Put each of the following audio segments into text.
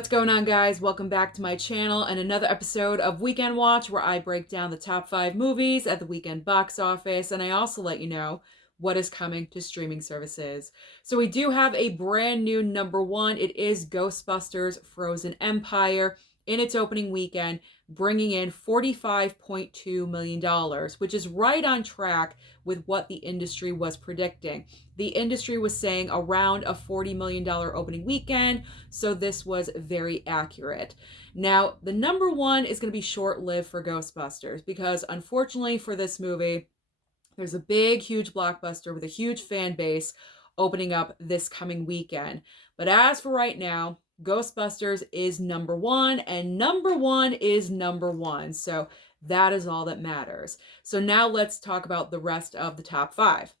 What's going on, guys? Welcome back to my channel and another episode of Weekend Watch, where I break down the top 5 movies at the weekend box office, and I also let you know what is coming to streaming services. So we do have a brand new number one. It is Ghostbusters Frozen Empire in its opening weekend, bringing in $45.2 million, which is right on track with what the industry was predicting. The industry was saying around a $40 million opening weekend, so this was very accurate. Now, the number one is going to be short-lived for Ghostbusters because, unfortunately for this movie, there's a big, huge blockbuster with a huge fan base opening up this coming weekend. But as for right now, Ghostbusters is number one, and number one is number one. So that is all that matters. So now let's talk about the rest of the top 5.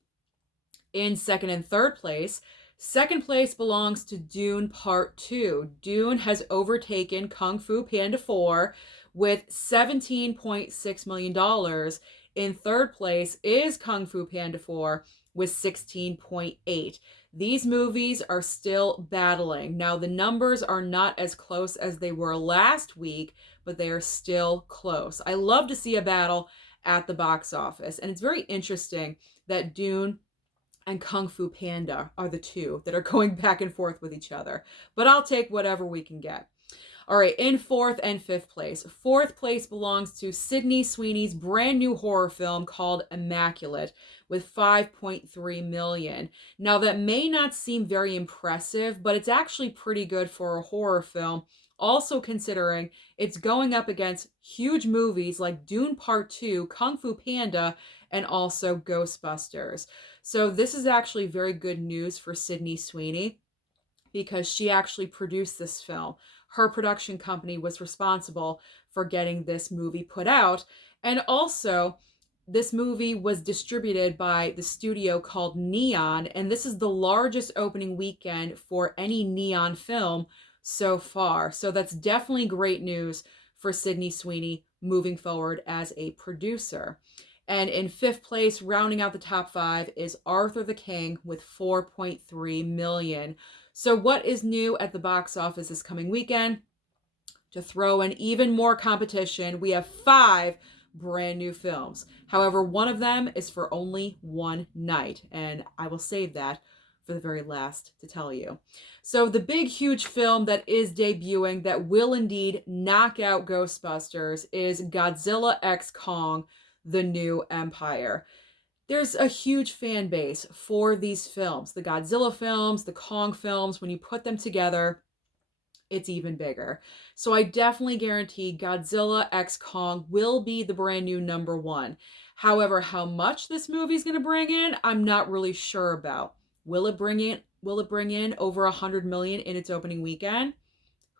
In second and third place, second place belongs to Dune Part 2. Dune has overtaken Kung Fu Panda 4 with $17.6 million. In third place is Kung Fu Panda 4 with 16.8. These movies are still battling. Now, the numbers are not as close as they were last week, but they are still close. I love to see a battle at the box office, and it's very interesting that Dune and Kung Fu Panda are the two that are going back and forth with each other. But I'll take whatever we can get. All right, in fourth and fifth place. Fourth place belongs to Sydney Sweeney's brand new horror film called Immaculate with $5.3 million. Now, that may not seem very impressive, but it's actually pretty good for a horror film. Also considering it's going up against huge movies like Dune Part 2, Kung Fu Panda, and also Ghostbusters. So this is actually very good news for Sydney Sweeney because she actually produced this film. Her production company was responsible for getting this movie put out. And also, this movie was distributed by the studio called Neon, and this is the largest opening weekend for any Neon film so far. So that's definitely great news for Sydney Sweeney moving forward as a producer. And in fifth place, rounding out the top 5, is Arthur the King with $4.3 million. So what is new at the box office this coming weekend? To throw in even more competition, we have 5 brand new films. However, one of them is for only one night, and I will save that for the very last to tell you. So the big, huge film that is debuting that will indeed knock out Ghostbusters is Godzilla X Kong, The New Empire. There's a huge fan base for these films. The Godzilla films, the Kong films, when you put them together, it's even bigger. So I definitely guarantee Godzilla X Kong will be the brand new number one. However, how much this movie is going to bring in, I'm not really sure about. Will it bring in over 100 million in its opening weekend?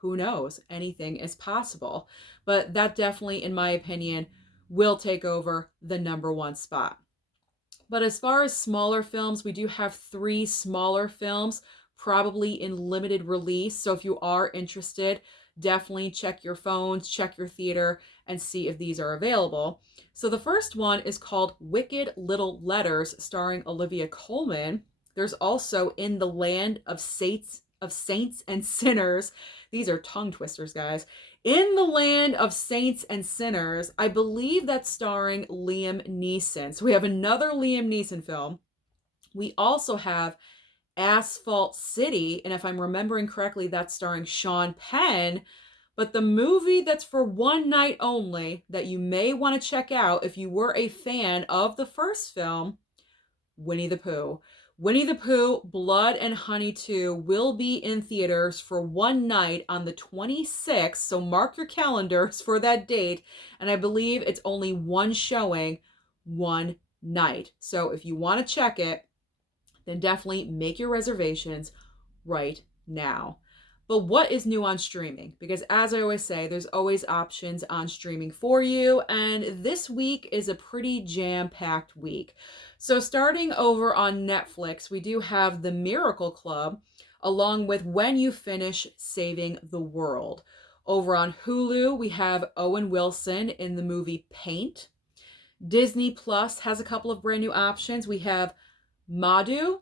Who knows? Anything is possible. But that definitely, in my opinion, will take over the number one spot. But as far as smaller films, we do have 3 smaller films, probably in limited release. So if you are interested, definitely check your phones, check your theater, and see if these are available. So the first one is called Wicked Little Letters, starring Olivia Colman. There's also In the Land of Saints and Sinners. These are tongue twisters, guys. In the Land of Saints and Sinners, I believe that's starring Liam Neeson. So we have another Liam Neeson film. We also have Asphalt City, and if I'm remembering correctly, that's starring Sean Penn. But the movie that's for one night only that you may want to check out if you were a fan of the first film, Winnie the Pooh. Winnie the Pooh, Blood and Honey 2 will be in theaters for one night on the 26th, so mark your calendars for that date, and I believe it's only one showing, one night. So if you want to check it, then definitely make your reservations right now. But what is new on streaming? Because as I always say, there's always options on streaming for you, and this week is a pretty jam-packed week. So starting over on Netflix, we do have The Miracle Club, along with When You Finish Saving the World. Over on Hulu, we have Owen Wilson in the movie Paint. Disney Plus has a couple of brand new options. We have Madu,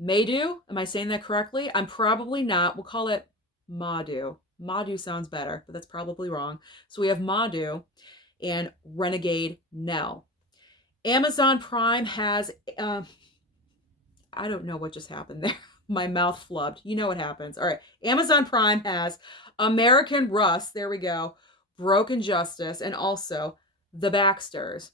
am I saying that correctly? I'm probably not. We'll call it Madu. Madu sounds better, but that's probably wrong. So we have Madu and Renegade Nell. Amazon Prime has, I don't know what just happened there. My mouth flubbed. You know what happens. All right. Amazon Prime has American Rust. There we go. Broken Justice, and also The Baxters.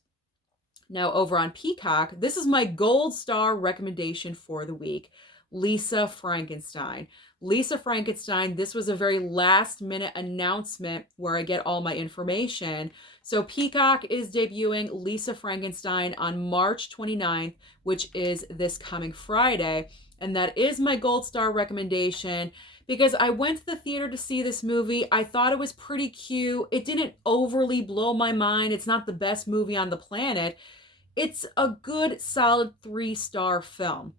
Now, over on Peacock, this is my gold star recommendation for the week. Lisa Frankenstein. Lisa Frankenstein, this was a very last minute announcement where I get all my information. So Peacock is debuting Lisa Frankenstein on March 29th, which is this coming Friday. And that is my gold star recommendation because I went to the theater to see this movie. I thought it was pretty cute. It didn't overly blow my mind. It's not the best movie on the planet. It's a good, solid 3-star film.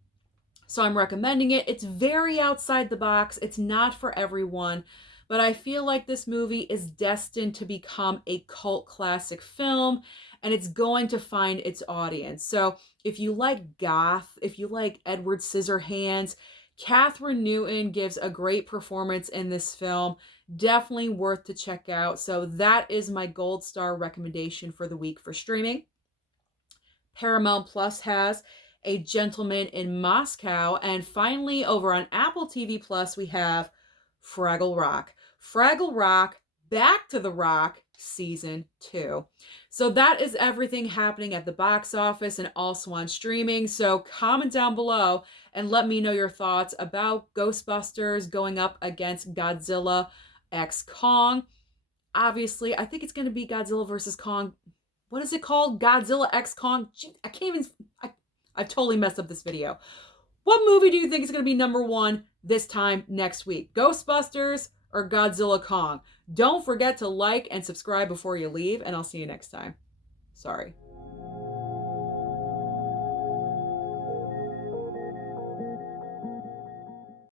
So I'm recommending it. It's very outside the box. It's not for everyone, but I feel like this movie is destined to become a cult classic film, and it's going to find its audience. So if you like goth, if you like Edward Scissorhands, Catherine Newton gives a great performance in this film. Definitely worth to check out. So that is my gold star recommendation for the week for streaming. Paramount Plus has A Gentleman in Moscow. And finally, over on Apple TV Plus, we have Fraggle Rock. Fraggle Rock, Back to the Rock, Season 2. So that is everything happening at the box office and also on streaming. So comment down below and let me know your thoughts about Ghostbusters going up against Godzilla X Kong. Obviously, I think it's going to be Godzilla versus Kong. What is it called? Godzilla X Kong? I can't even... I've totally messed up this video. What movie do you think is going to be number 1 this time next week? Ghostbusters or Godzilla Kong? Don't forget to like and subscribe before you leave, and I'll see you next time. Sorry.